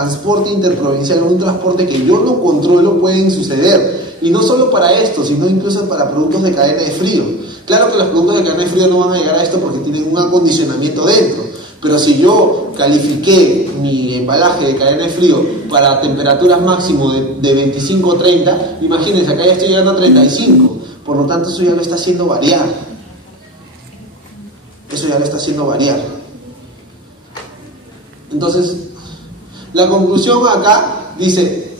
transporte interprovincial o un transporte que yo no controlo pueden suceder. Y no solo para esto, sino incluso para productos de cadena de frío. Claro que los productos de cadena de frío no van a llegar a esto porque tienen un acondicionamiento dentro. Pero si yo califiqué mi embalaje de cadena de frío para temperaturas máximo de 25 o 30, imagínense, acá ya estoy llegando a 35. Por lo tanto, eso ya lo está haciendo variar. Eso ya lo está haciendo variar. Entonces, la conclusión acá dice: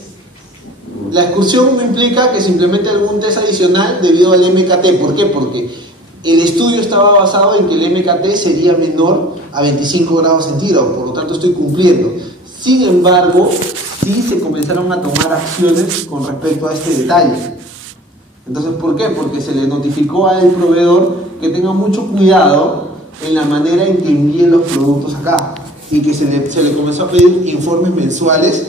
la excursión no implica que se implemente algún test adicional debido al MKT. ¿Por qué? Porque el estudio estaba basado en que el MKT sería menor a 25 grados centígrados, por lo tanto estoy cumpliendo. Sin embargo, sí se comenzaron a tomar acciones con respecto a este detalle. Entonces, ¿por qué? Porque se le notificó al proveedor que tenga mucho cuidado en la manera en que envíen los productos acá, y que se le comenzó a pedir informes mensuales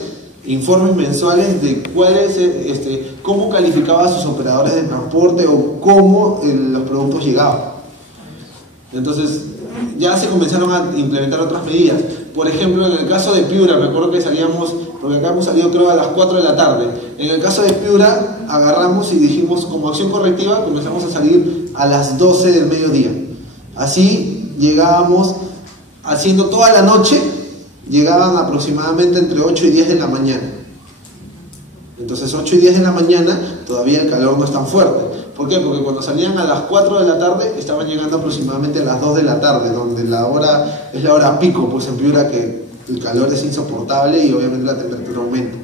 de cómo calificaba a sus operadores de transporte o cómo los productos llegaban. Entonces ya se comenzaron a implementar otras medidas. Por ejemplo, en el caso de Piura, me acuerdo que salíamos, porque acá hemos salido creo a las 4 de la tarde. En el caso de Piura agarramos y dijimos, como acción correctiva, comenzamos a salir a las 12 del mediodía. Así llegábamos, haciendo toda la noche, llegaban aproximadamente entre 8 y 10 de la mañana. Entonces 8 y 10 de la mañana todavía el calor no es tan fuerte. ¿Por qué? Porque cuando salían a las 4 de la tarde estaban llegando aproximadamente a las 2 de la tarde, donde la hora es la hora pico, pues en Piura que el calor es insoportable y obviamente la temperatura aumenta,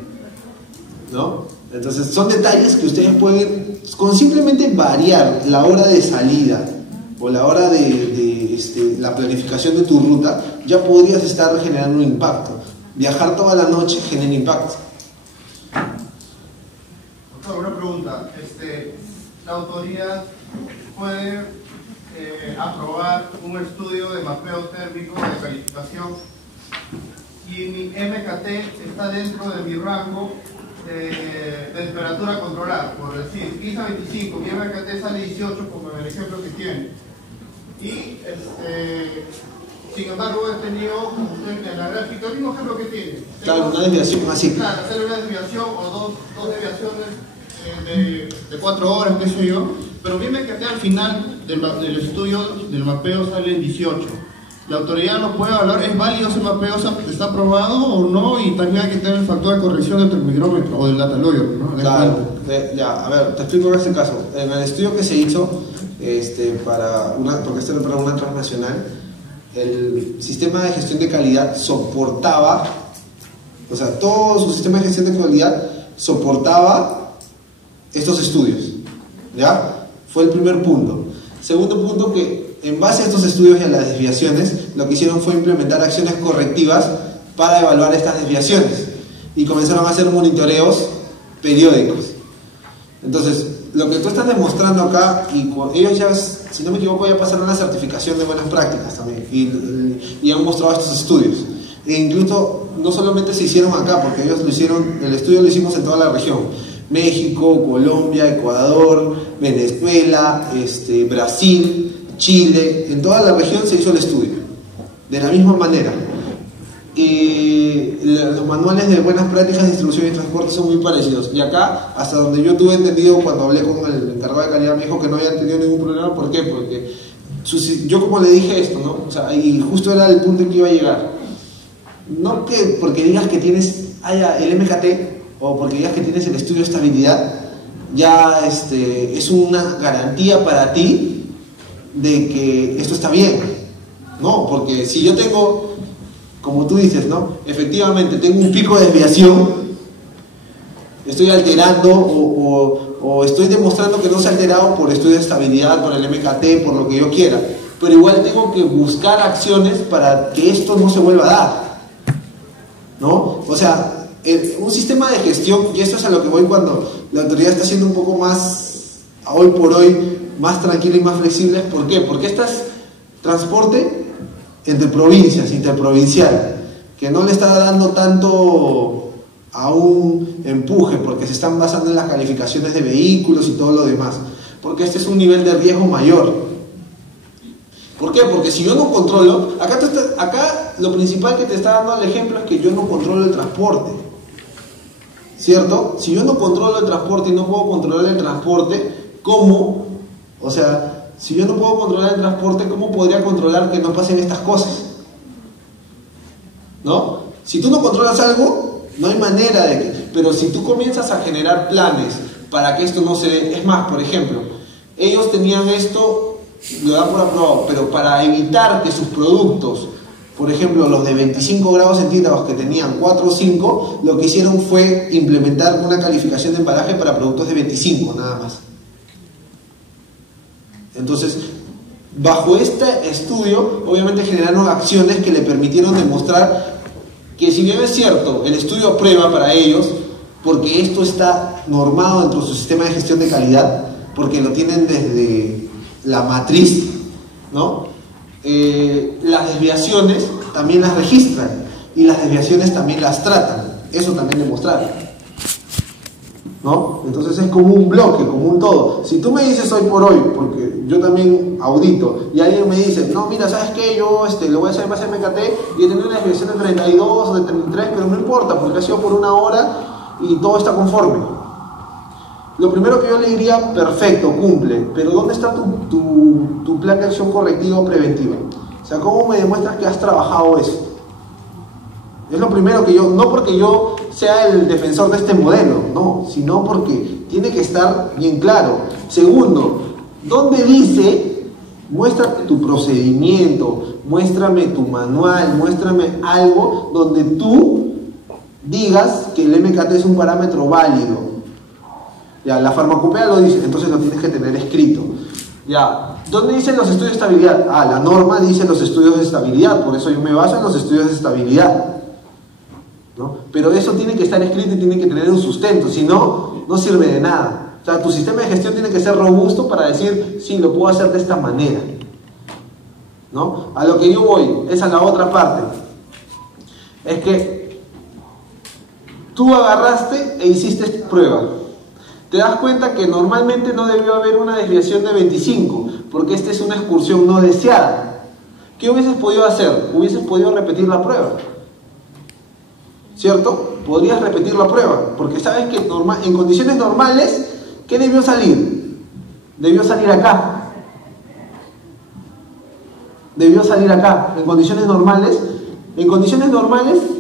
¿no? Entonces son detalles que ustedes pueden, con simplemente variar la hora de salida o la hora de la planificación de tu ruta, ya podrías estar generando un impacto. Viajar toda la noche genera impacto. Doctor, una pregunta. ¿La autoridad puede aprobar un estudio de mapeo térmico de calificación y mi MKT está dentro de mi rango de temperatura controlada? Por decir, ISA 25, mi MKT sale 18 como el ejemplo que tiene. Y sin embargo he tenido, como usted en la gráfica, el mismo ejemplo que tiene. Claro, una desviación así. Claro, hacer una desviación o dos desviaciones de 4 horas, qué sé yo. Pero bien que al final del estudio del mapeo sale en 18. La autoridad lo puede evaluar, ¿es válido ese mapeo? ¿Está aprobado o no? Y también hay que tener el factor de corrección del termigrómetro o del data logger, ¿no? Claro, ya, a ver, te explico en este caso. En el estudio que se hizo, porque este era para una transnacional, el sistema de gestión de calidad soportaba, o sea, todo su sistema de gestión de calidad soportaba estos estudios, ¿ya? Fue el primer punto. Segundo punto, que en base a estos estudios y a las desviaciones, lo que hicieron fue implementar acciones correctivas para evaluar estas desviaciones y comenzaron a hacer monitoreos periódicos. Entonces, lo que tú estás demostrando acá, y ellos ya, si no me equivoco, ya pasaron la certificación de buenas prácticas también y han mostrado estos estudios. E incluso no solamente se hicieron acá, porque ellos lo hicieron, el estudio lo hicimos en toda la región: México, Colombia, Ecuador, Venezuela, Brasil, Chile. En toda la región se hizo el estudio de la misma manera. Y los manuales de buenas prácticas de distribución y transporte son muy parecidos. Y acá, hasta donde yo tuve entendido, cuando hablé con el encargado de calidad, me dijo que no habían tenido ningún problema. ¿Por qué? Porque yo, como le dije esto, ¿no? O sea, y justo era el punto en que iba a llegar. No que porque digas que tienes el MKT o porque digas que tienes el estudio de estabilidad, ya es una garantía para ti de que esto está bien. No, porque si yo tengo, como tú dices, ¿no? Efectivamente, tengo un pico de desviación, estoy alterando o estoy demostrando que no se ha alterado por estudio de estabilidad, por el MKT, por lo que yo quiera. Pero igual tengo que buscar acciones para que esto no se vuelva a dar, ¿no? O sea, un sistema de gestión, y esto es a lo que voy cuando la autoridad está siendo un poco más, hoy por hoy, más tranquila y más flexible. ¿Por qué? Porque este es transporte entre provincias, interprovincial, que no le está dando tanto a un empuje, porque se están basando en las calificaciones de vehículos y todo lo demás, porque este es un nivel de riesgo mayor. ¿Por qué? Porque si yo no controlo, acá lo principal que te está dando el ejemplo es que yo no controlo el transporte, ¿cierto? Si yo no controlo el transporte y no puedo controlar el transporte, ¿cómo? O sea, si yo no puedo controlar el transporte, ¿cómo podría controlar que no pasen estas cosas? ¿No? Si tú no controlas algo, no hay manera de que... Pero si tú comienzas a generar planes para que esto no se dé... Es más, por ejemplo, ellos tenían esto, lo dan por aprobado, pero para evitar que sus productos, por ejemplo, los de 25 grados centígrados que tenían 4 o 5, lo que hicieron fue implementar una calificación de embalaje para productos de 25, nada más. Entonces, bajo este estudio, obviamente generaron acciones que le permitieron demostrar que, si bien es cierto, el estudio aprueba para ellos, porque esto está normado dentro de su sistema de gestión de calidad, porque lo tienen desde la matriz, ¿no? Las desviaciones también las registran y las desviaciones también las tratan. Eso también demostraron, ¿no? Entonces es como un bloque, como un todo. Si tú me dices hoy por hoy, porque yo también audito, y alguien me dice, no, mira, ¿sabes qué? Yo lo voy a hacer en base a MKT y he tenido una desviación de 32 o de 33, pero no importa, porque ha sido por una hora y todo está conforme. Lo primero que yo le diría, perfecto, cumple, pero ¿dónde está tu plan de acción correctiva o preventiva? O sea, ¿cómo me demuestras que has trabajado eso? Es lo primero que yo, no porque yo sea el defensor de este modelo, no, sino porque tiene que estar bien claro. Segundo, ¿dónde dice, muéstrame tu procedimiento, muéstrame tu manual, muéstrame algo donde tú digas que el MKT es un parámetro válido? Ya, la farmacopea lo dice, entonces lo tienes que tener escrito. Ya, ¿dónde dicen los estudios de estabilidad? Ah, la norma dice los estudios de estabilidad, por eso yo me baso en los estudios de estabilidad, ¿no? Pero eso tiene que estar escrito y tiene que tener un sustento, si no, no sirve de nada. O sea, tu sistema de gestión tiene que ser robusto para decir, sí, lo puedo hacer de esta manera, ¿no? A lo que yo voy, es a la otra parte. Es que tú agarraste e hiciste esta prueba. Te das cuenta que normalmente no debió haber una desviación de 25, porque esta es una excursión no deseada. ¿Qué hubieses podido hacer? Hubieses podido repetir la prueba, ¿cierto? Podrías repetir la prueba, porque sabes que en condiciones normales, ¿qué debió salir? Debió salir acá. Debió salir acá. En condiciones normales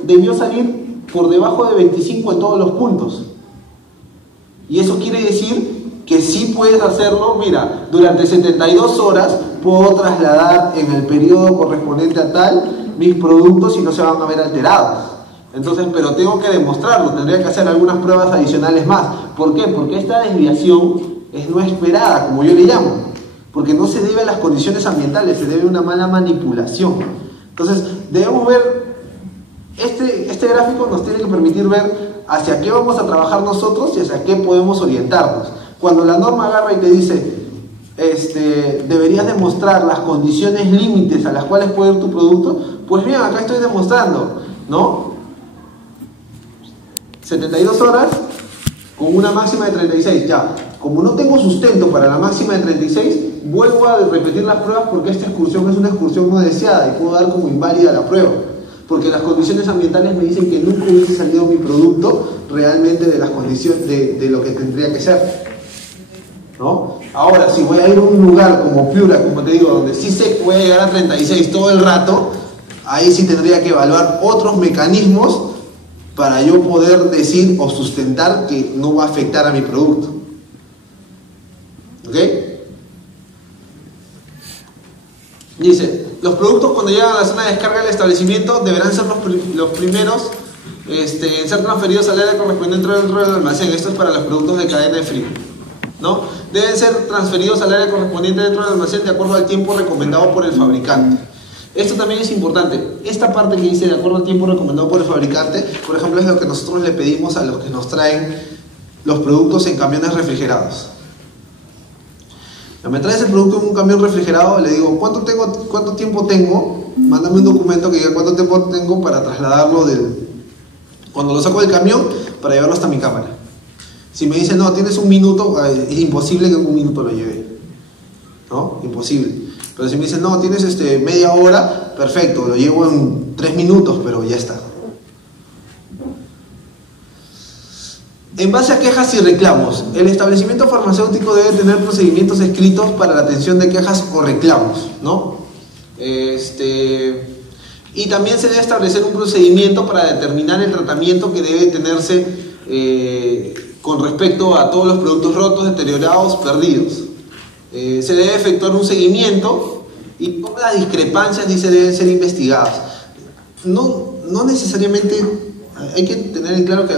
debió salir por debajo de 25 en todos los puntos. Y eso quiere decir que sí puedes hacerlo. Mira, durante 72 horas puedo trasladar en el periodo correspondiente a tal mis productos y no se van a ver alterados. Entonces, pero tengo que demostrarlo, tendría que hacer algunas pruebas adicionales más. ¿Por qué? Porque esta desviación es no esperada, como yo le llamo, porque no se debe a las condiciones ambientales, se debe a una mala manipulación. Entonces, debemos ver, este gráfico nos tiene que permitir ver hacia qué vamos a trabajar nosotros y hacia qué podemos orientarnos. Cuando la norma agarra y te dice, deberías demostrar las condiciones límites a las cuales puede ir tu producto, pues bien, acá estoy demostrando, ¿no? 72 horas con una máxima de 36, ya. Como no tengo sustento para la máxima de 36, vuelvo a repetir las pruebas porque esta excursión es una excursión no deseada y puedo dar como inválida la prueba. Porque las condiciones ambientales me dicen que nunca hubiese salido mi producto realmente de las condiciones de lo que tendría que ser, ¿no? Ahora, si voy a ir a un lugar como Piura, como te digo, donde sí sé que voy a llegar a 36 todo el rato, ahí sí tendría que evaluar otros mecanismos para yo poder decir o sustentar que no va a afectar a mi producto. ¿Ok? Dice, los productos cuando llegan a la zona de descarga del establecimiento deberán ser los primeros en ser transferidos al área correspondiente dentro del almacén. Esto es para los productos de cadena de frío, ¿no? Deben ser transferidos al área correspondiente dentro del almacén de acuerdo al tiempo recomendado por el fabricante. Esto también es importante. Esta parte que dice de acuerdo al tiempo recomendado por el fabricante, por ejemplo, es lo que nosotros le pedimos a los que nos traen los productos en camiones refrigerados. Me traes el producto en un camión refrigerado, le digo, ¿cuánto tiempo tengo? Mándame un documento que diga cuánto tiempo tengo para trasladarlo cuando lo saco del camión, para llevarlo hasta mi cámara. Si me dicen, no, tienes un minuto, es imposible que en un minuto lo lleve, ¿no? Imposible. Pero si me dicen, no, tienes media hora, perfecto, lo llevo en 3 minutos, pero ya está. En base a quejas y reclamos, el establecimiento farmacéutico debe tener procedimientos escritos para la atención de quejas o reclamos, ¿no? Y también se debe establecer un procedimiento para determinar el tratamiento que debe tenerse con respecto a todos los productos rotos, deteriorados, perdidos. Se debe efectuar un seguimiento y todas las discrepancias deben ser investigadas. No necesariamente... Hay que tener en claro que,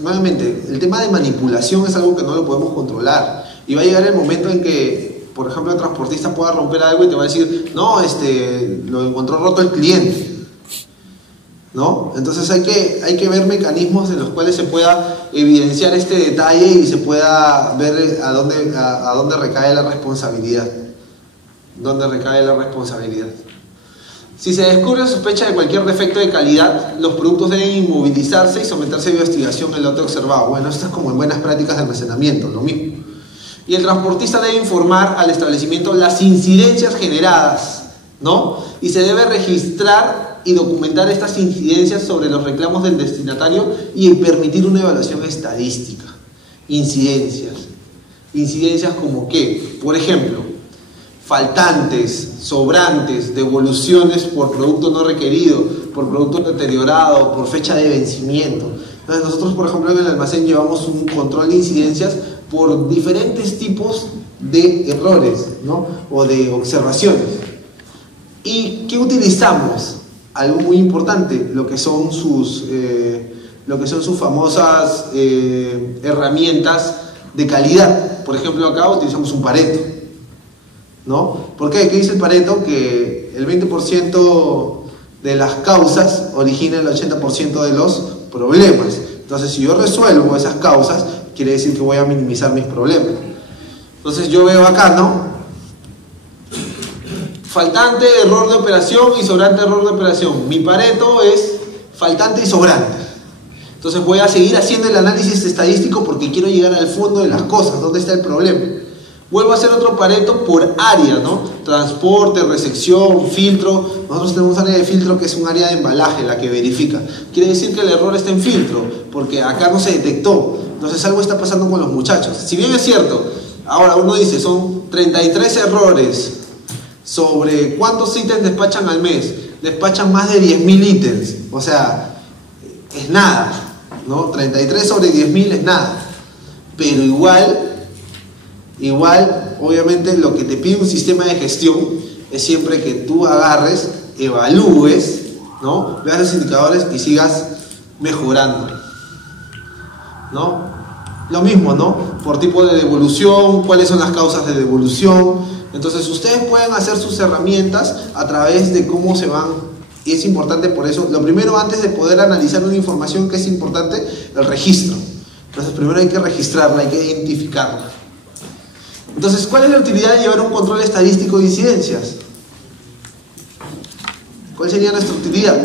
nuevamente, el tema de manipulación es algo que no lo podemos controlar. Y va a llegar el momento en que, por ejemplo, el transportista pueda romper algo y te va a decir, no, lo encontró roto el cliente, ¿no? Entonces hay que ver mecanismos en los cuales se pueda evidenciar este detalle y se pueda ver a dónde recae la responsabilidad. ¿Dónde recae la responsabilidad? Si se descubre sospecha de cualquier defecto de calidad, los productos deben inmovilizarse y someterse a investigación en el lote observado. Bueno, esto es como en buenas prácticas de almacenamiento, lo mismo. Y el transportista debe informar al establecimiento las incidencias generadas, ¿no? Y se debe registrar y documentar estas incidencias sobre los reclamos del destinatario y permitir una evaluación estadística. Incidencias. Incidencias como qué, por ejemplo, faltantes, sobrantes, devoluciones por producto no requerido, por producto deteriorado, por fecha de vencimiento. Entonces nosotros, por ejemplo, en el almacén llevamos un control de incidencias por diferentes tipos de errores, ¿no? O de observaciones. ¿Y qué utilizamos? Algo muy importante, lo que son sus famosas herramientas de calidad. Por ejemplo, acá utilizamos un Pareto, ¿no? ¿Por qué? ¿Qué dice el Pareto? Que el 20% de las causas origina el 80% de los problemas. Entonces, si yo resuelvo esas causas, quiere decir que voy a minimizar mis problemas. Entonces, yo veo acá, ¿no? Faltante, error de operación y sobrante, error de operación. Mi Pareto es faltante y sobrante. Entonces, voy a seguir haciendo el análisis estadístico porque quiero llegar al fondo de las cosas. ¿Dónde está el problema? Vuelvo a hacer otro Pareto por área, ¿no? Transporte, recepción, filtro. Nosotros tenemos área de filtro que es un área de embalaje, la que verifica. Quiere decir que el error está en filtro, porque acá no se detectó. Entonces algo está pasando con los muchachos. Si bien es cierto, ahora uno dice, son 33 errores sobre cuántos ítems despachan al mes. Despachan más de 10.000 ítems. O sea, es nada, ¿no? 33 sobre 10.000 es nada. Pero igual, obviamente lo que te pide un sistema de gestión es siempre que tú agarres, evalúes, ¿no? Veas los indicadores y sigas mejorando, ¿no? Lo mismo, ¿no? Por tipo de devolución, cuáles son las causas de devolución. Entonces ustedes pueden hacer sus herramientas a través de cómo se van. Y es importante por eso, lo primero, antes de poder analizar una información, que es importante, el registro. Entonces primero hay que registrarla, hay que identificarla. Entonces, ¿cuál es la utilidad de llevar un control estadístico de incidencias? ¿Cuál sería nuestra utilidad?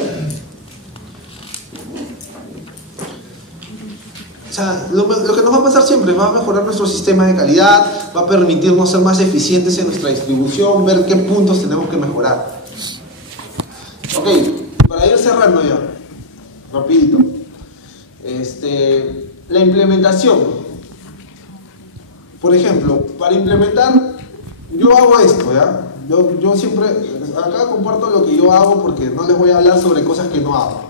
O sea, lo que nos va a pasar siempre, va a mejorar nuestro sistema de calidad, va a permitirnos ser más eficientes en nuestra distribución, ver qué puntos tenemos que mejorar. Ok, para ir cerrando ya, rapidito. La implementación. Por ejemplo, para implementar, yo hago esto, ¿ya? Yo siempre, acá comparto lo que yo hago porque no les voy a hablar sobre cosas que no hago,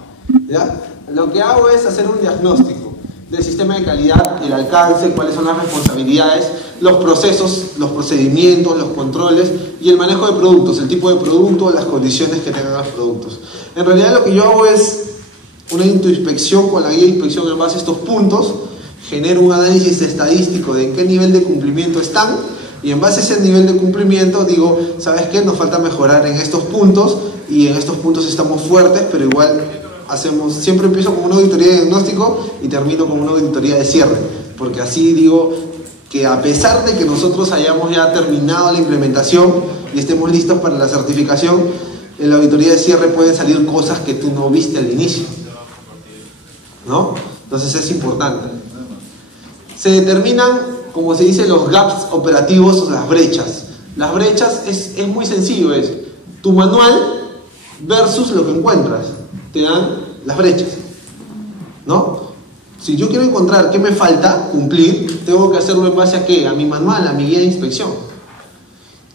¿ya? Lo que hago es hacer un diagnóstico del sistema de calidad, el alcance, cuáles son las responsabilidades, los procesos, los procedimientos, los controles y el manejo de productos, el tipo de producto, las condiciones que tengan los productos. En realidad lo que yo hago es una introspección con la guía de inspección en base a estos puntos. Genero un análisis estadístico de en qué nivel de cumplimiento están y en base a ese nivel de cumplimiento digo, ¿sabes qué? Nos falta mejorar en estos puntos y en estos puntos estamos fuertes, pero igual siempre empiezo con una auditoría de diagnóstico y termino con una auditoría de cierre, porque así digo que a pesar de que nosotros hayamos ya terminado la implementación y estemos listos para la certificación, en la auditoría de cierre pueden salir cosas que tú no viste al inicio, ¿no? Entonces es importante. Se determinan, como se dice, los gaps operativos o las brechas. Las brechas es muy sencillo, es tu manual versus lo que encuentras. Te dan las brechas, ¿no? Si yo quiero encontrar qué me falta cumplir, tengo que hacerlo en base a ¿qué? A mi manual, a mi guía de inspección.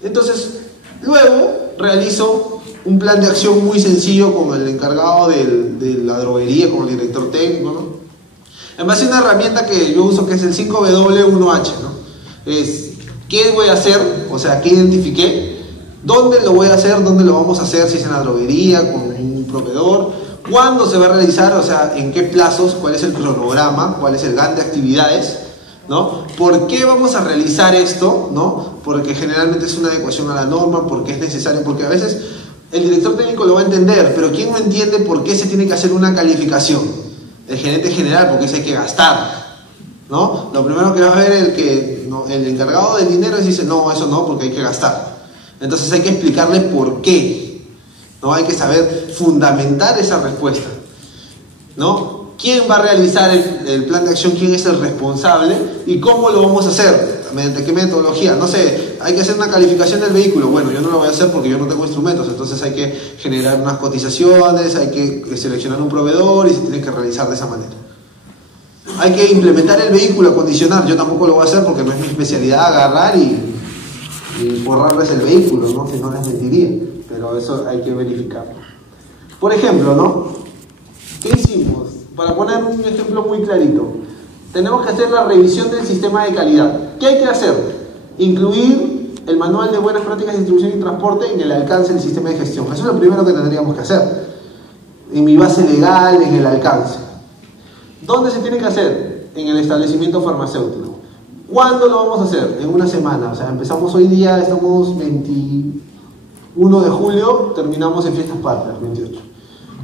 Entonces, luego realizo un plan de acción muy sencillo con el encargado de la droguería, con el director técnico, ¿no? En base a una herramienta que yo uso que es el 5W1H, ¿no? Es ¿qué voy a hacer? O sea, ¿qué identifiqué? ¿Dónde lo voy a hacer? ¿Dónde lo vamos a hacer? Si es en la droguería, con un proveedor. ¿Cuándo se va a realizar? O sea, ¿en qué plazos? ¿Cuál es el cronograma? ¿Cuál es el GAN de actividades? ¿No? ¿Por qué vamos a realizar esto? ¿No? Porque generalmente es una adecuación a la norma, porque es necesario, porque a veces el director técnico lo va a entender, pero ¿quién no entiende por qué se tiene que hacer una calificación? El gerente general, porque eso hay que gastar, ¿no? Lo primero que va a ver el encargado del dinero es dice, no, eso no, porque hay que gastar. Entonces hay que explicarle por qué, ¿no? Hay que saber fundamentar esa respuesta, ¿no? ¿Quién va a realizar el plan de acción? ¿Quién es el responsable? ¿Y cómo lo vamos a hacer? ¿Mediante qué metodología? No sé, hay que hacer una calificación del vehículo. Bueno, yo no lo voy a hacer porque yo no tengo instrumentos, entonces hay que generar unas cotizaciones, hay que seleccionar un proveedor y se tiene que realizar de esa manera. Hay que implementar el vehículo, acondicionar. Yo tampoco lo voy a hacer porque no es mi especialidad agarrar y borrarles el vehículo, ¿no? Si no les mentiría, pero eso hay que verificarlo. Por ejemplo, ¿no? ¿Qué hicimos? Para poner un ejemplo muy clarito, tenemos que hacer la revisión del sistema de calidad. ¿Qué hay que hacer? Incluir el manual de buenas prácticas de distribución y transporte en el alcance del sistema de gestión. Eso es lo primero que tendríamos que hacer. En mi base legal, en el alcance. ¿Dónde se tiene que hacer? En el establecimiento farmacéutico. ¿Cuándo lo vamos a hacer? En una semana. O sea, empezamos hoy día, estamos 21 de julio, terminamos en Fiestas Patrias, 28.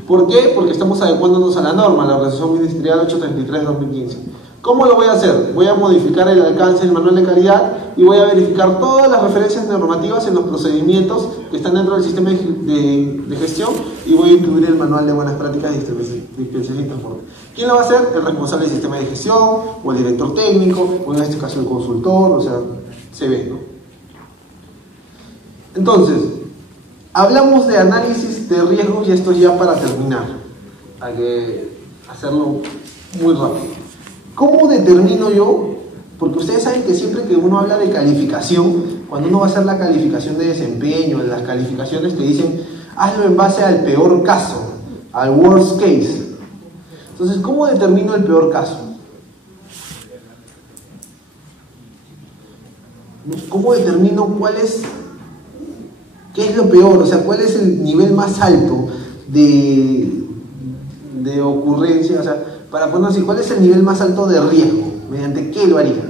¿Por qué? Porque estamos adecuándonos a la norma, la resolución ministerial 833-2015. ¿Cómo lo voy a hacer? Voy a modificar el alcance del manual de calidad y voy a verificar todas las referencias normativas en los procedimientos que están dentro del sistema de gestión y voy a incluir el manual de buenas prácticas de dispensación y transporte. ¿Quién lo va a hacer? El responsable del sistema de gestión, o el director técnico, o en este caso el consultor, o sea, se ve, ¿no? Entonces, hablamos de análisis de riesgos y esto ya para terminar. Hay que hacerlo muy rápido. ¿Cómo determino yo? Porque ustedes saben que siempre que uno habla de calificación, cuando uno va a hacer la calificación de desempeño, en las calificaciones te dicen, hazlo en base al peor caso, al worst case. Entonces, ¿cómo determino el peor caso? ¿Cómo determino qué es lo peor? O sea, ¿cuál es el nivel más alto de ocurrencia? O sea, para poner así, ¿cuál es el nivel más alto de riesgo? ¿Mediante qué lo haría?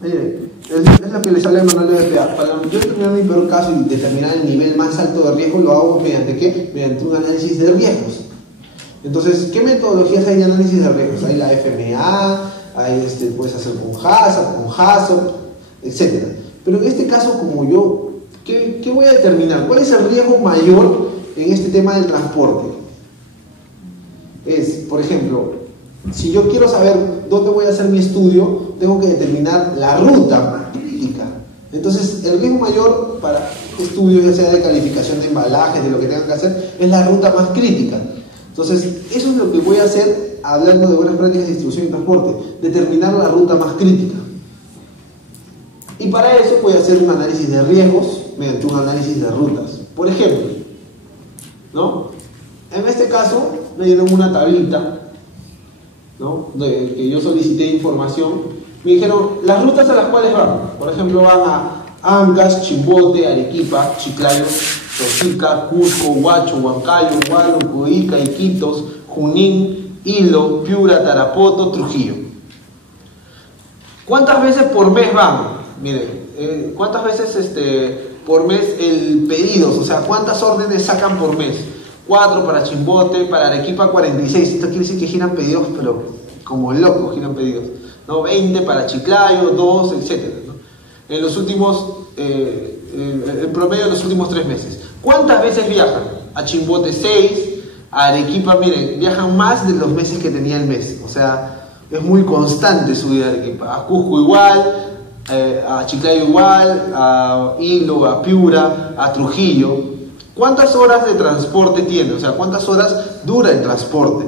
Mire, es lo que les habla el manual de BPA. Para yo determinar mi peor caso y determinar el nivel más alto de riesgo, lo hago mediante ¿qué? Mediante un análisis de riesgos. Entonces, ¿qué metodologías hay de análisis de riesgos? Hay la FMA, puedes hacer con HACCP, con HACCP, etc. Pero en este caso, como yo, ¿qué voy a determinar? ¿Cuál es el riesgo mayor en este tema del transporte? Por ejemplo, si yo quiero saber dónde voy a hacer mi estudio, tengo que determinar la ruta crítica. Entonces, el riesgo mayor para estudios, ya sea de calificación de embalajes, de lo que tengan que hacer, es la ruta más crítica. Entonces, eso es lo que voy a hacer hablando de buenas prácticas de distribución y transporte, determinar la ruta más crítica. Y para eso voy a hacer un análisis de riesgos mediante un análisis de rutas. Por ejemplo, ¿no? En este caso me dieron una tablita, ¿no? Que yo solicité información. Me dijeron las rutas a las cuales van. Por ejemplo, van a Ancash, Chimbote, Arequipa, Chiclayo, Tosica, Cusco, Huacho, Huancayo, Huánuco, Coica, Iquitos, Junín, Hilo, Piura, Tarapoto, Trujillo. ¿Cuántas veces por mes van? Miren, ¿cuántas veces por mes el pedidos? O sea, ¿cuántas órdenes sacan por mes? 4 para Chimbote, para Arequipa 46. Esto quiere decir que giran pedidos, pero como locos giran pedidos, ¿no? 20 para Chiclayo, 2, etc., ¿no? En los últimos, en promedio de los últimos 3 meses. ¿Cuántas veces viajan? A Chimbote 6, a Arequipa, miren, viajan más de los meses que tenía el mes. O sea, Es muy constante subir a Arequipa. A Cusco igual, a Chiclayo igual, a Hilo, a Piura, a Trujillo. ¿Cuántas horas de transporte tiene? O sea, ¿cuántas horas dura el transporte?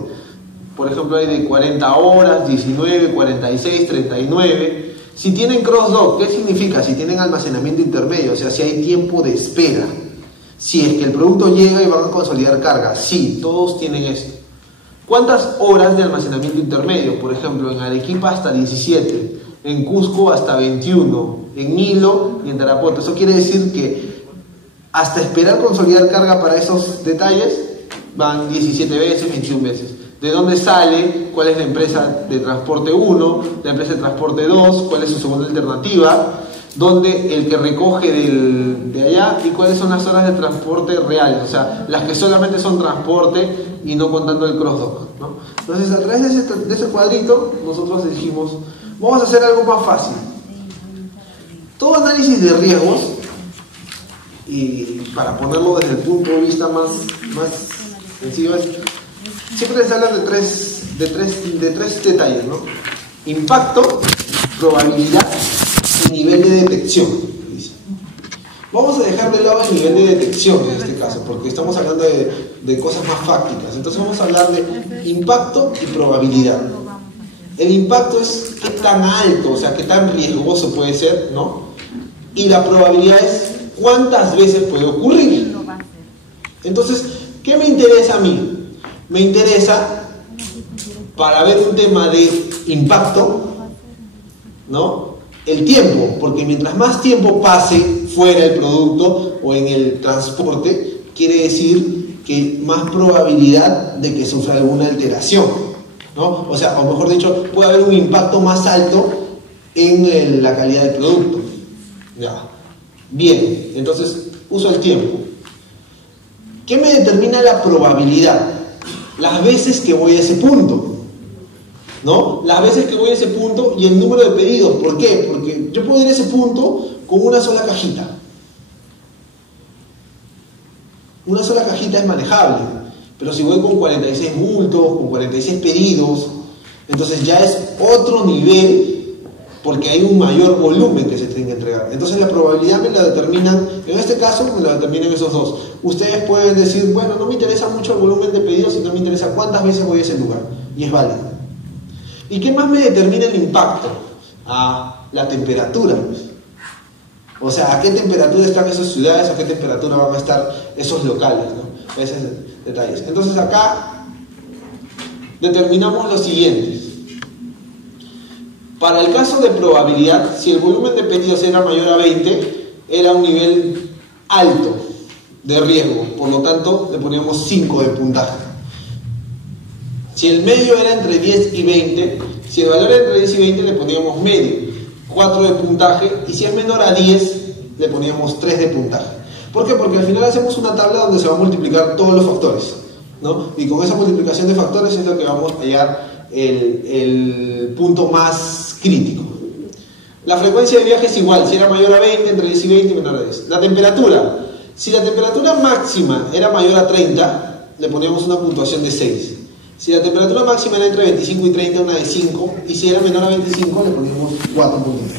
Por ejemplo, hay de 40 horas, 19, 46, 39. Si tienen cross-dock, ¿qué significa? Si tienen almacenamiento intermedio, o sea, si hay tiempo de espera. Si es que el producto llega y van a consolidar carga. Sí, todos tienen esto. ¿Cuántas horas de almacenamiento intermedio? Por ejemplo, en Arequipa hasta 17, en Cusco hasta 21, en Hilo y en Tarapoto. Eso quiere decir que hasta esperar consolidar carga para esos detalles van 17 veces, 21 veces. ¿De dónde sale? ¿Cuál es la empresa de transporte 1? ¿La empresa de transporte 2? ¿Cuál es su segunda alternativa? ¿Dónde el que recoge de allá? ¿Y cuáles son las horas de transporte reales? O sea, las que solamente son transporte y no contando el cross-dock, ¿no? Entonces, a través de ese cuadrito, nosotros dijimos, vamos a hacer algo más fácil. Todo análisis de riesgos, y para ponerlo desde el punto de vista más sencillo, siempre les hablan de tres detalles, ¿no? Impacto, probabilidad y nivel de detección. Vamos a dejar de lado el nivel de detección en este caso, porque estamos hablando de cosas más fácticas. Entonces vamos a hablar de impacto y probabilidad. El impacto es qué tan alto, o sea, qué tan riesgoso puede ser, ¿no? Y la probabilidad es cuántas veces puede ocurrir. Entonces, ¿qué me interesa a mí? Me interesa, para ver un tema de impacto, ¿no? El tiempo, porque mientras más tiempo pase fuera el producto o en el transporte, quiere decir que más probabilidad de que sufra alguna alteración, ¿no? O sea, o mejor dicho, puede haber un impacto más alto en la calidad del producto. Ya. Bien, entonces uso el tiempo. ¿Qué me determina la probabilidad? Las veces que voy a ese punto, ¿no? Las veces que voy a ese punto y el número de pedidos. ¿Por qué? Porque yo puedo ir a ese punto con una sola cajita. Una sola cajita es manejable, pero si voy con 46 bultos, con 46 pedidos, entonces ya es otro nivel, porque hay un mayor volumen que se tiene que entregar. Entonces la probabilidad me la determinan, en este caso me la determinan esos dos. Ustedes pueden decir, bueno, no me interesa mucho el volumen de pedidos, sino me interesa cuántas veces voy a ese lugar, y es válido. ¿Y qué más me determina el impacto? La temperatura. O sea, a qué temperatura están esas ciudades, a qué temperatura van a estar esos locales, ¿no? Esos detalles. Entonces acá determinamos lo siguiente. Para el caso de probabilidad, si el volumen de pedidos era mayor a 20, era un nivel alto de riesgo, por lo tanto le poníamos 5 de puntaje. Si el medio era entre 10 y 20, si el valor era entre 10 y 20 le poníamos medio, 4 de puntaje, y si es menor a 10 le poníamos 3 de puntaje. ¿Por qué? Porque al final hacemos una tabla donde se van a multiplicar todos los factores, ¿no? Y con esa multiplicación de factores es lo que vamos a hallar el punto más crítico. La frecuencia de viaje es igual, si era mayor a 20, entre 10 y 20 y menor a 10. La temperatura, si la temperatura máxima era mayor a 30, le poníamos una puntuación de 6. Si la temperatura máxima era entre 25 y 30, una de 5, y si era menor a 25, le poníamos 4 puntos.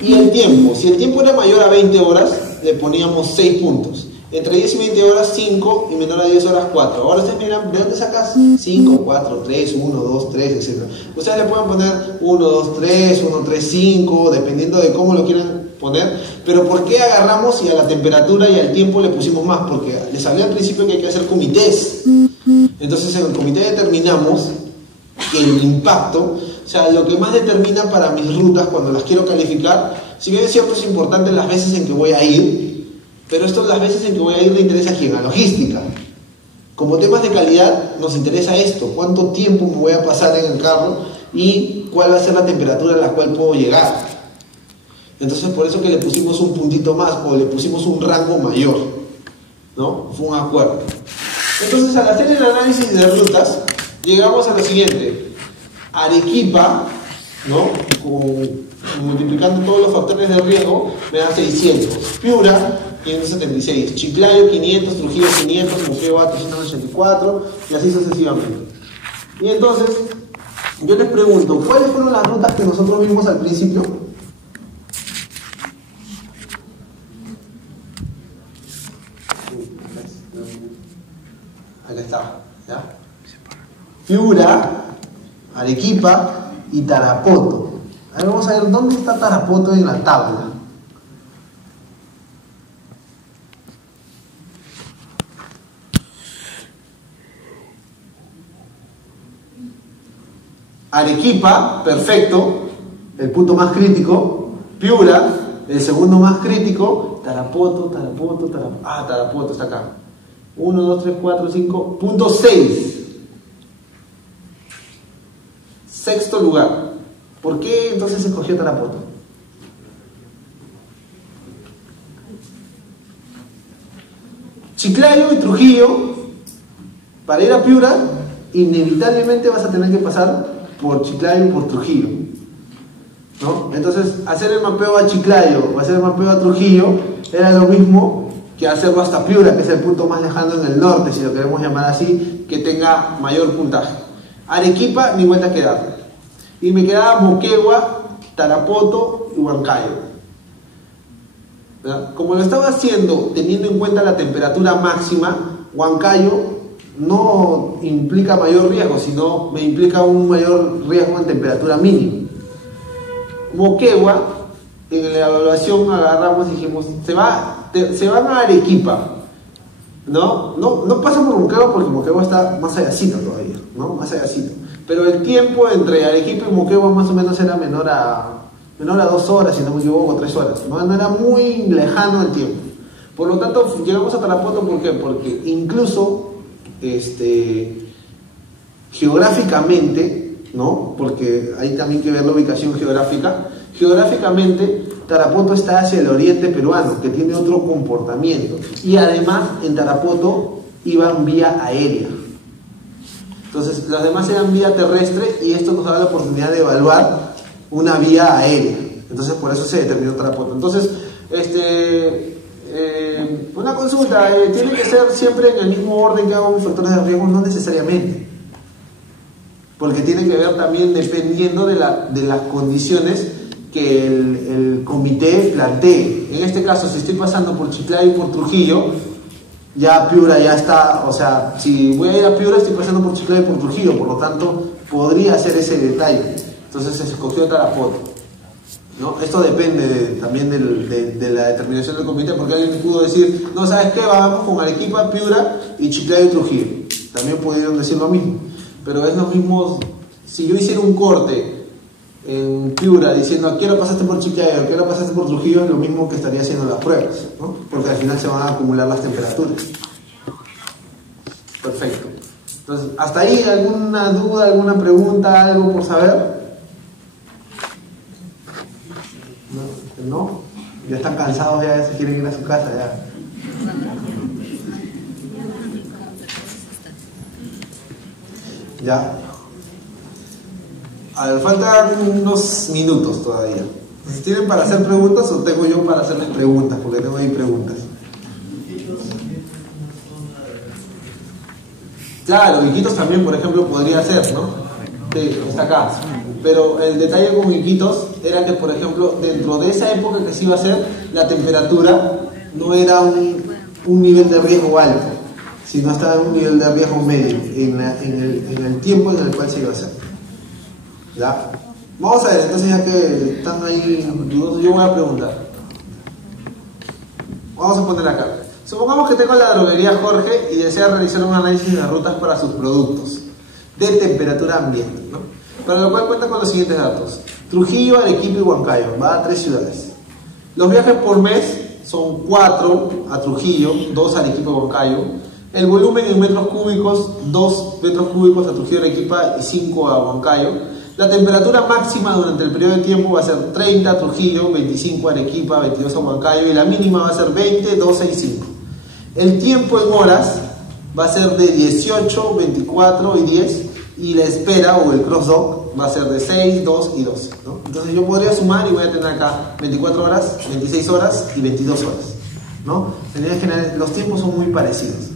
Y el tiempo, si el tiempo era mayor a 20 horas, le poníamos 6 puntos. Entre 10 y 20 horas, 5, y menor a 10 horas, 4. Ahora ustedes miran, ¿de dónde sacas? 5, 4, 3, 1, 2, 3, etc. Ustedes le pueden poner 1, 2, 3, 1, 3, 5, dependiendo de cómo lo quieran poner. Pero ¿por qué agarramos y a la temperatura y al tiempo le pusimos más? Porque les hablé al principio que hay que hacer comités. Entonces en el comité determinamos que el impacto, o sea, lo que más determina para mis rutas cuando las quiero calificar, si bien es cierto es importante las veces en que voy a ir, pero esto las veces en que voy a ir le interesa a quién, a logística. Como temas de calidad nos interesa esto, cuánto tiempo me voy a pasar en el carro y cuál va a ser la temperatura a la cual puedo llegar. Entonces por eso que le pusimos un puntito más o le pusimos un rango mayor, ¿no? Fue un acuerdo. Entonces al hacer el análisis de rutas llegamos a lo siguiente: Arequipa, ¿no? Multiplicando todos los factores de riesgo me da 600, Piura 576, Chiclayo 500, Trujillo 500, Moquegua 384 y así sucesivamente. Y entonces yo les pregunto, ¿cuáles fueron las rutas que nosotros vimos al principio? Acá está, ¿ya? Piura, Arequipa y Tarapoto. A ver, vamos a ver dónde está Tarapoto en la tabla. Arequipa, perfecto, el punto más crítico. Piura, el segundo más crítico. Tarapoto. Tarapoto está acá. 1, 2, 3, 4, 5. Punto 6. Sexto lugar. ¿Por qué entonces se escogió Tarapoto? Chiclayo y Trujillo, para ir a Piura, inevitablemente vas a tener que pasar por Chiclayo y por Trujillo, ¿no? Entonces, hacer el mapeo a Chiclayo o hacer el mapeo a Trujillo era lo mismo que hacerlo hasta Piura, que es el punto más lejano en el norte, si lo queremos llamar así, que tenga mayor puntaje. Arequipa, ni vuelta que dar. Y me quedaba Moquegua, Tarapoto y Huancayo. ¿Verdad? Como lo estaba haciendo teniendo en cuenta la temperatura máxima, Huancayo no implica mayor riesgo, sino me implica un mayor riesgo en temperatura mínima. Moquegua, en la evaluación agarramos y dijimos, se van a Arequipa, no pasan por Moquegua porque Moquegua está más allácito todavía, ¿no? Más allácito. Pero el tiempo entre Arequipa y Moquegua más o menos era menor a 2 horas, si no me equivoco, 3 horas, no era muy lejano el tiempo. Por lo tanto, llegamos a Tarapoto, ¿por qué? Porque incluso geográficamente, ¿no? Porque hay también que ver la ubicación geográfica. Geográficamente, Tarapoto está hacia el oriente peruano, que tiene otro comportamiento. Y además, en Tarapoto iban vía aérea. Entonces, las demás eran vía terrestre y esto nos da la oportunidad de evaluar una vía aérea. Entonces, por eso se determinó Tarapoto. Entonces, una consulta, ¿tiene que ser siempre en el mismo orden que hago mis factores de riesgo? No necesariamente, porque tiene que ver también dependiendo de las condiciones que el comité plantee. En este caso, si estoy pasando por Chiclayo y por Trujillo, ya Piura ya está, o sea, si voy a ir a Piura estoy pasando por Chiclayo y por Trujillo, por lo tanto podría ser ese detalle. Entonces se escogió Tarapoto, ¿no? Esto depende también de la determinación del comité, porque alguien pudo decir, no, ¿sabes qué? Vamos con Arequipa, Piura y Chiclayo y Trujillo. También pudieron decir lo mismo, pero es lo mismo. Si yo hiciera un corte en Piura diciendo, ¿a qué hora pasaste por Chiclayo? ¿A qué hora pasaste por Trujillo? Es lo mismo que estaría haciendo las pruebas, ¿no? Porque al final se van a acumular las temperaturas. Perfecto. Entonces, ¿hasta ahí alguna duda, alguna pregunta, algo por saber? ¿No? Ya están cansados, ya se quieren ir a su casa ya. Ya. A ver, faltan unos minutos todavía. Si tienen para hacer preguntas o tengo yo para hacerles preguntas, porque tengo ahí preguntas. Claro, Iquitos también, por ejemplo, podría ser, ¿no? Sí, está acá. Pero el detalle con Iquitos era que, por ejemplo, dentro de esa época que se iba a hacer, la temperatura no era un nivel de riesgo alto, sino estaba en un nivel de riesgo medio, en el tiempo en el cual se iba a hacer. ¿Ya? Vamos a ver, entonces ya que están ahí dudosos, yo voy a preguntar. Vamos a poner acá. Supongamos que tengo la droguería Jorge y desea realizar un análisis de rutas para sus productos de temperatura ambiente, ¿no? Para lo cual cuenta con los siguientes datos: Trujillo, Arequipa y Huancayo. Va a 3 ciudades. Los viajes por mes son 4 a Trujillo, 2 a Arequipa y Huancayo. El volumen en metros cúbicos, 2 metros cúbicos a Trujillo, Arequipa y 5 a Huancayo. La temperatura máxima durante el periodo de tiempo va a ser 30 a Trujillo, 25 a Arequipa, 22 a Huancayo, y la mínima va a ser 20, 12 y 5. El tiempo en horas va a ser de 18, 24 y 10, y la espera o el cross-dock va a ser de 6, 2 y 12, ¿no? Entonces yo podría sumar y voy a tener acá 24 horas, 26 horas y 22 horas, ¿no? En líneas generales los tiempos son muy parecidos.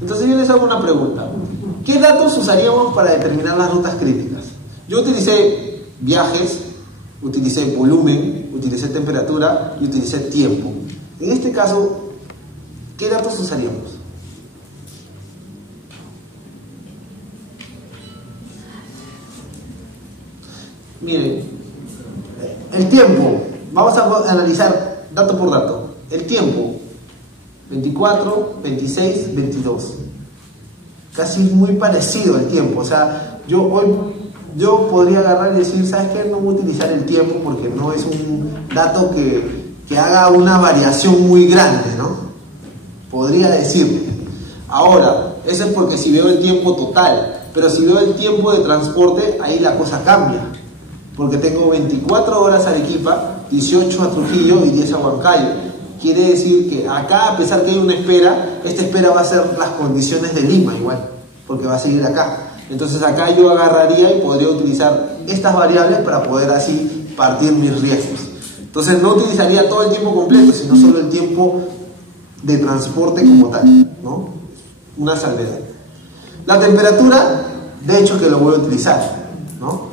Entonces yo les hago una pregunta: ¿qué datos usaríamos para determinar las rutas críticas? Yo utilicé viajes, utilicé volumen, utilicé temperatura y utilicé tiempo. En este caso, ¿qué datos usaríamos? Miren, el tiempo, vamos a analizar dato por dato. El tiempo, 24, 26, 22. Casi muy parecido el tiempo. O sea, yo podría agarrar y decir, ¿sabes qué? No voy a utilizar el tiempo porque no es un dato que haga una variación muy grande, ¿no? Podría decirlo. Ahora, eso es porque si veo el tiempo total, pero si veo el tiempo de transporte, ahí la cosa cambia. Porque tengo 24 horas a Arequipa, 18 a Trujillo y 10 a Huancayo. Quiere decir que acá, a pesar que hay una espera, esta espera va a ser las condiciones de Lima igual, porque va a seguir acá. Entonces acá yo agarraría y podría utilizar estas variables para poder así partir mis riesgos. Entonces no utilizaría todo el tiempo completo, sino solo el tiempo de transporte como tal, ¿no? Una salvedad. La temperatura, de hecho que lo voy a utilizar, ¿no?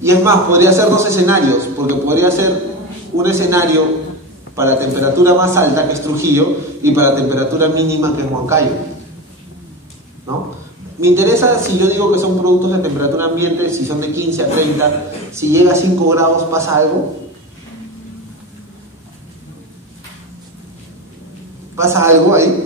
Y es más, podría ser dos escenarios, porque podría ser un escenario para temperatura más alta, que es Trujillo, y para temperatura mínima, que es Huancayo, ¿no? Me interesa si yo digo que son productos de temperatura ambiente, si son de 15 a 30, si llega a 5 grados, ¿pasa algo? ¿Pasa algo ahí?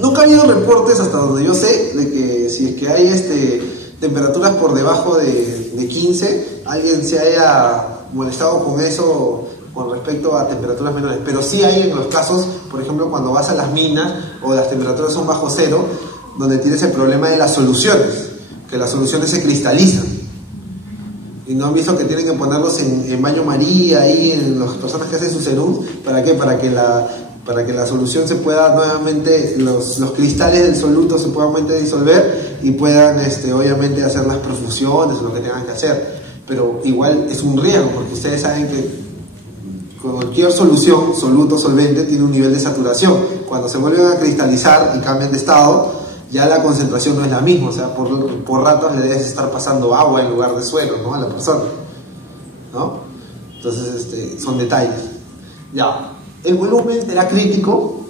Nunca ha habido reportes, hasta donde yo sé, de que si es que hay temperaturas por debajo de 15, alguien se haya molestado con eso con respecto a temperaturas menores. Pero sí hay en los casos, por ejemplo, cuando vas a las minas o las temperaturas son bajo cero, donde tienes el problema de las soluciones, que las soluciones se cristalizan. Y no han visto que tienen que ponerlos en baño María, ahí en las personas que hacen su serús. ¿Para qué? Para que la solución se pueda nuevamente, los cristales del soluto se puedan nuevamente disolver y puedan obviamente hacer las perfusiones o lo que tengan que hacer. Pero igual es un riesgo, porque ustedes saben que cualquier solución, soluto, solvente, tiene un nivel de saturación. Cuando se vuelven a cristalizar y cambian de estado, ya la concentración no es la misma. O sea, por ratos le debes estar pasando agua en lugar de suelo, ¿no? A la persona, ¿no? Entonces, son detalles. Ya. El volumen será crítico,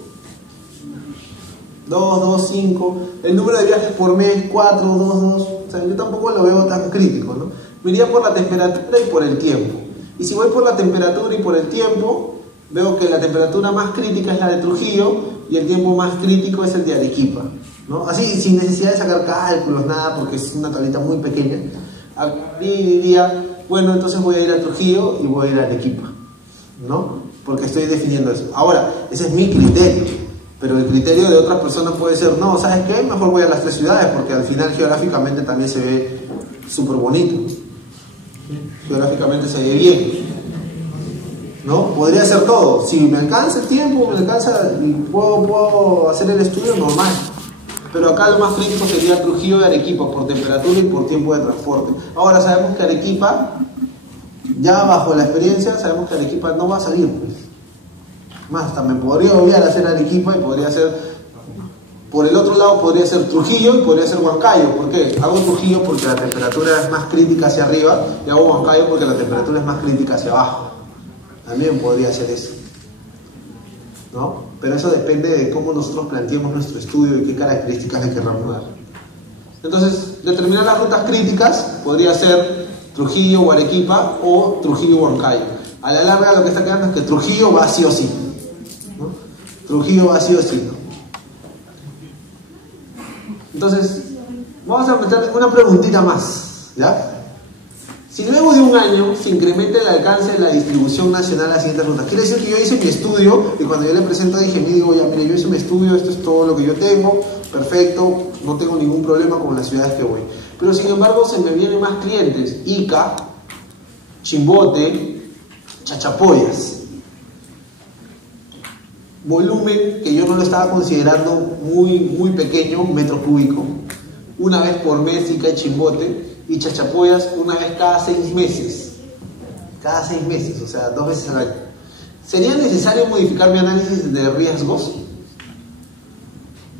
2, 5, el número de viajes por mes, 4, 2, 2, o sea, yo tampoco lo veo tan crítico, ¿no? Me iría por la temperatura y por el tiempo. Y si voy por la temperatura y por el tiempo, veo que la temperatura más crítica es la de Trujillo y el tiempo más crítico es el de Arequipa, ¿no? Así, sin necesidad de sacar cálculos, nada, porque es una tablita muy pequeña. Y diría, bueno, entonces voy a ir a Trujillo y voy a ir a Arequipa, ¿no? Porque estoy definiendo eso. Ahora, ese es mi criterio, pero el criterio de otras personas puede ser, no, ¿sabes qué? Mejor voy a las 3 ciudades, porque al final geográficamente también se ve súper bonito. Geográficamente se ve bien, ¿no? Podría ser todo. Si me alcanza el tiempo, me alcanza y puedo hacer el estudio, normal. Pero acá lo más crítico sería Trujillo y Arequipa, por temperatura y por tiempo de transporte. Ahora sabemos que Arequipa, ya bajo la experiencia, sabemos que Arequipa no va a salir, pues. Más, también podría obviar a hacer Arequipa y podría ser, por el otro lado podría ser Trujillo y podría ser Huancayo. ¿Por qué? Hago Trujillo porque la temperatura es más crítica hacia arriba y hago Huancayo porque la temperatura es más crítica hacia abajo. También podría ser eso, ¿no? Pero eso depende de cómo nosotros planteemos nuestro estudio y qué características le querramos dar. Entonces, determinar las rutas críticas podría ser Trujillo o Arequipa o Trujillo o Huancayo. A la larga lo que está quedando es que Trujillo va sí o sí, ¿no? Trujillo va sí o sí, ¿no? Entonces, vamos a meter una preguntita más, ¿ya? Si luego de un año se incrementa el alcance de la distribución nacional a las siguientes rutas, quiere decir que yo hice mi estudio y cuando yo le presento a Ingeniería digo, ya mire, yo hice mi estudio, esto es todo lo que yo tengo, perfecto, no tengo ningún problema con las ciudades que voy. Pero sin embargo se me vienen más clientes, Ica, Chimbote, Chachapoyas. Volumen que yo no lo estaba considerando muy pequeño, metro cúbico. Una vez por mes Ica y Chimbote, y Chachapoyas una vez cada 6 meses. Cada 6 meses, o sea, 2 veces al año. ¿Sería necesario modificar mi análisis de riesgos?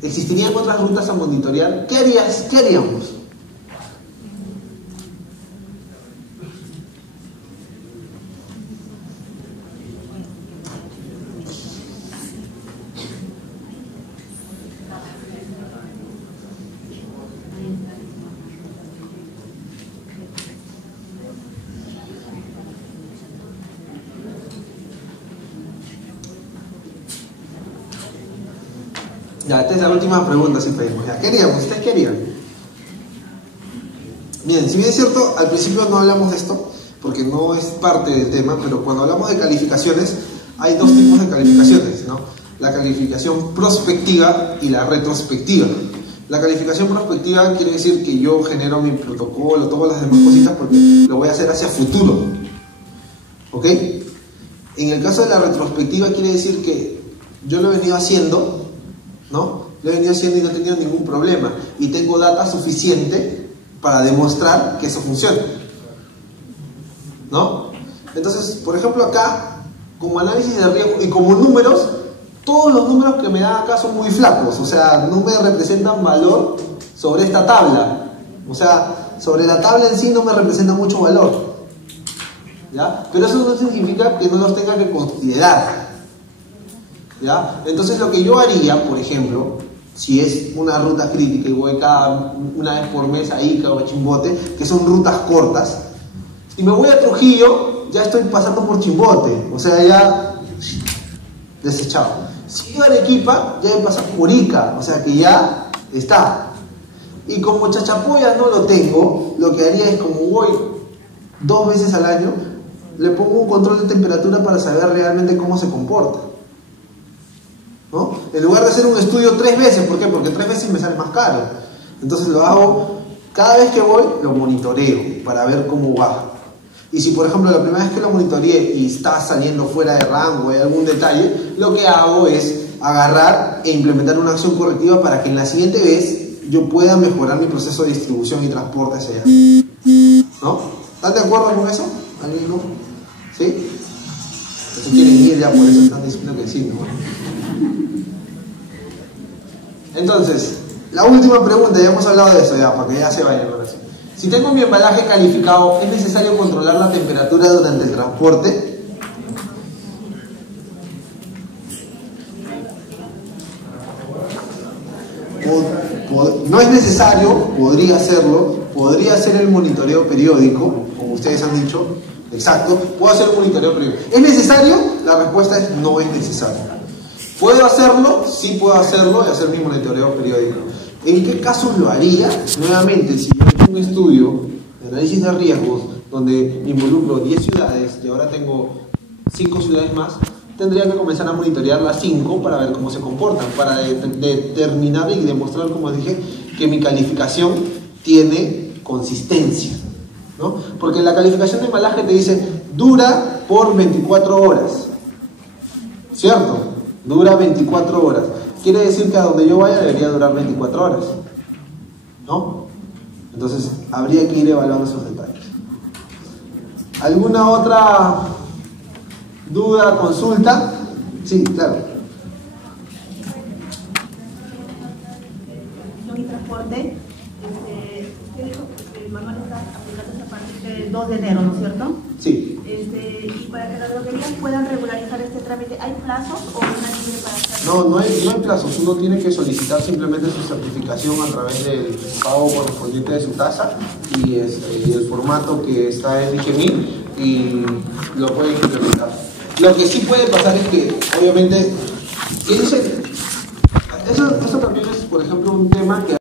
¿Existirían otras rutas a monitorear? ¿Qué haríamos? Ya, esta es la última pregunta, si pedimos. Ya, ¿qué haríamos? ¿Ustedes qué harían? Bien, si bien es cierto, al principio no hablamos de esto, porque no es parte del tema, pero cuando hablamos de calificaciones, hay dos tipos de calificaciones, ¿no? La calificación prospectiva y la retrospectiva. La calificación prospectiva quiere decir que yo genero mi protocolo, todas las demás cositas, porque lo voy a hacer hacia futuro. ¿Ok? En el caso de la retrospectiva quiere decir que yo lo he venido haciendo, ¿no? Lo he venido haciendo y no he tenido ningún problema. Y tengo data suficiente para demostrar que eso funciona, ¿no? Entonces, por ejemplo, acá, como análisis de riesgo y como números, todos los números que me dan acá son muy flacos. O sea, no me representan valor sobre esta tabla. O sea, sobre la tabla en sí no me representa mucho valor, ¿ya? Pero eso no significa que no los tenga que considerar, ¿ya? Entonces lo que yo haría, por ejemplo, si es una ruta crítica y voy una vez por mes a Ica o a Chimbote, que son rutas cortas, y me voy a Trujillo, ya estoy pasando por Chimbote, o sea, ya desechado. Si voy a Arequipa, ya he pasado por Ica, o sea que ya está. Y como Chachapoyas no lo tengo, lo que haría es, como voy 2 veces al año, le pongo un control de temperatura para saber realmente cómo se comporta, ¿no? En lugar de hacer un estudio 3 veces, ¿por qué? Porque 3 veces me sale más caro. Entonces lo hago, cada vez que voy, lo monitoreo para ver cómo va. Y si por ejemplo la primera vez que lo monitoreé y está saliendo fuera de rango, hay algún detalle, lo que hago es agarrar e implementar una acción correctiva para que en la siguiente vez yo pueda mejorar mi proceso de distribución y transporte hacia allá, ¿no? ¿Están de acuerdo con eso? ¿Alguien no? ¿Sí? Si quieren ir ya, por eso están diciendo que sí, ¿no? Entonces, la última pregunta, ya hemos hablado de eso ya, para que ya se vayan ahora sí. Si tengo mi embalaje calificado, ¿es necesario controlar la temperatura durante el transporte? No es necesario, podría hacerlo, podría hacer el monitoreo periódico, como ustedes han dicho, exacto, puedo hacer un monitoreo periódico. ¿Es necesario? La respuesta es no es necesario. ¿Puedo hacerlo? Sí puedo hacerlo y hacer mi monitoreo periódico. ¿En qué casos lo haría? Nuevamente, si yo tengo un estudio de análisis de riesgos donde involucro 10 ciudades y ahora tengo 5 ciudades más, tendría que comenzar a monitorear las 5 para ver cómo se comportan, para determinar y demostrar, como dije, que mi calificación tiene consistencia, ¿no? Porque la calificación de embalaje te dice dura por 24 horas, ¿cierto? Dura 24 horas. Quiere decir que a donde yo vaya debería durar 24 horas, ¿no? Entonces habría que ir evaluando esos detalles. ¿Alguna otra duda, consulta? Sí, claro. Y transporte, usted dijo que el manual está aplicándose a partir del 2 de enero, ¿no es cierto? Sí. Y para que las droguerías puedan regularizar este trámite, ¿hay plazos o una libre para hacerlo? No hay plazos. Uno tiene que solicitar simplemente su certificación a través del pago correspondiente de su tasa y el formato que está en IGMI y lo pueden implementar. Lo que sí puede pasar es que, obviamente, eso también es, por ejemplo, un tema que